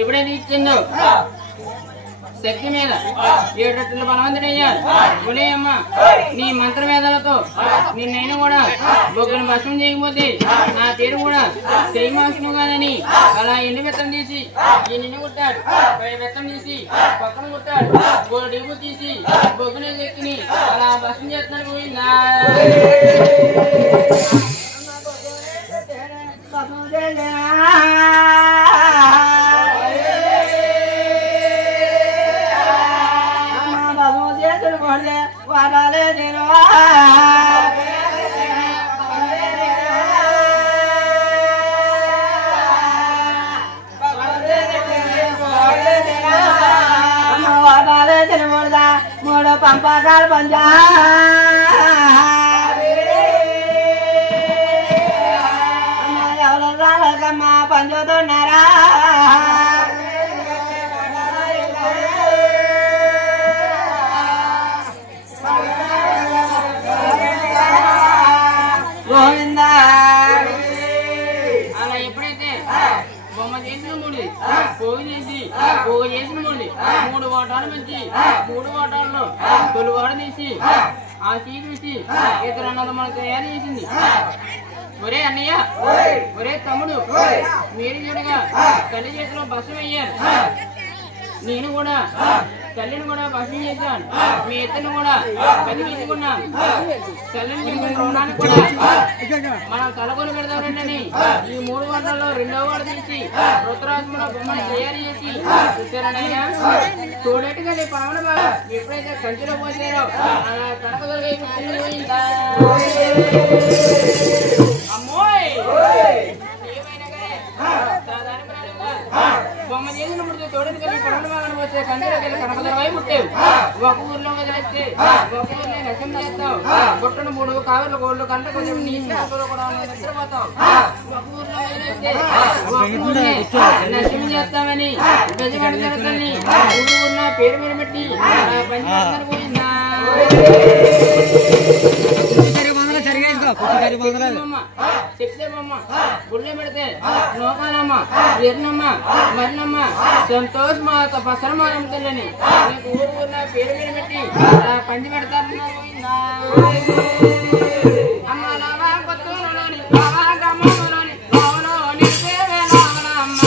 ఎప్పుడైతే ఇచ్చిందో శక్తి మీద 7 రెట్లు బలవంతుడయ్యాడు. ఒలేయమ్మ నీ మంత్ర వేదాలతో నిన్నైనా కూడా బొగ్గును భస్మం చేయకపోతే నా పేరు కూడా శ్రీమాసును కాదని అలా ఎండు బెత్తం తీసి ఈ నిన్ను కుట్టాడు. బెత్తం తీసి పక్కన కుట్టాడు. డీపు తీసి బొగ్గున శక్తిని అలా భస్మం చేస్తున్నాడు. పోయిందా వాడాలే నేను వాడాలే తినకూడదా 3 పంపకాలు పంజా ఎవరు రాలకమ్మా పంచుతున్నారా అలా ఎప్పుడైతే బొమ్మ చేసిన మూడు పోగు చేసి పోగు చేసిన మూడు 3 వాటాలు పెంచి 3 వాటాల్లో తొలి వాడ తీసి ఆ సీటు తీసి ఇతర అన్నదమ్మలు తయారు చేసింది. ఒరే అన్నయ్య ఒరే తమ్ముడు మీరు చూడగా తల్లి చేతిలో బస్సు వెయ్యారు. నేను కూడా తల్లిని కూడా భస్మం చేశాను. మీ ఎత్తును కూడా బతికించుకున్నాను. తల్లిని రుణానికి కూడా మనం తలకొని పెడతామని ఈ 3 గంటల్లో 2వ వాడు తీసి రుద్రాజముల బొమ్మను తయారు చేసి చూసారనయ్యా. చూడేట్టుగా నీ పవన బాగా ఎప్పుడైతే కంచిలో పోసారో అలా కనక పోయిందా అమ్మోయ్ బొమ్మ చేసిన ముడితే తోడని కలిగి పడవల బాగా వచ్చే కంచిలోకి వెళ్ళి కనకదరవై పుట్టావు. ఒక ఊర్లో వదిలేస్తే ఒక ఊర్లో నష్టం చేస్తావు. పుట్టను 3 కావర్లు గోళ్ళు కంట కొంచెం నీళ్ళు కూడా నిద్రపోతావు. ఒక ఊర్లో వదిలేస్తే నష్టం చేస్తామని గజగడతని ఊరు పేరు మీద పెట్టి పంచాయతీ పోయిందా చెప్తే బొమ్మ గుళ్ళే పెడితే నోకాలమ్మ ఎర్నమ్మ మరినమ్మ సంతోష్ మా పసరమానం తెల్లని నీకు ఊరు పేరు మీద పెట్టి పంచి పెడతారు. అమ్మ లావా కొత్తూరులోని లావా గ్రామంలోని లోలో నిలిపేవే లావలమ్మ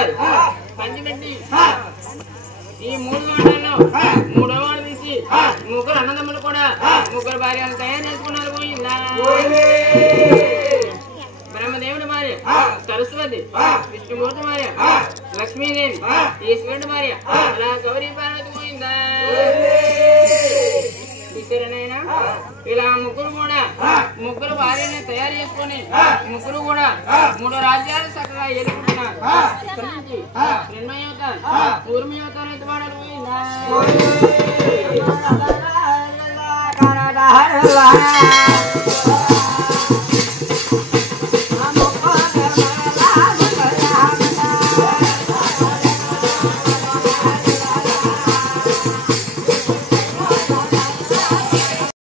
పెట్టారు. కంచి పెట్టి ఈ 3 వాటాల్లో 3వ వాడు తీసి ముగ్గురు అన్నదమ్ములు కూడా ముగ్గురు భార్యలు తయారు చేసుకున్నారు. పోయిందా బ్రహ్మదేవుడి భార్య సరస్వతి, విష్ణుమూర్తి భార్య లక్ష్మీదేవి, ఈశ్వరుడి భార్య అలా గౌరీ పార్వతి. పోయిందా చూసారనైనా ఇలా ముగ్గురు కూడా ముగ్గురు భార్యని తయారు చేసుకుని ముగ్గురు కూడా 3 రాజ్యాలు చక్కగా ఎదుర్కొంటున్నారు. ఇక్కడి నుంచి 2వ అవతారం 3వ అవతారం అయితే వాడాలి. పోయిందా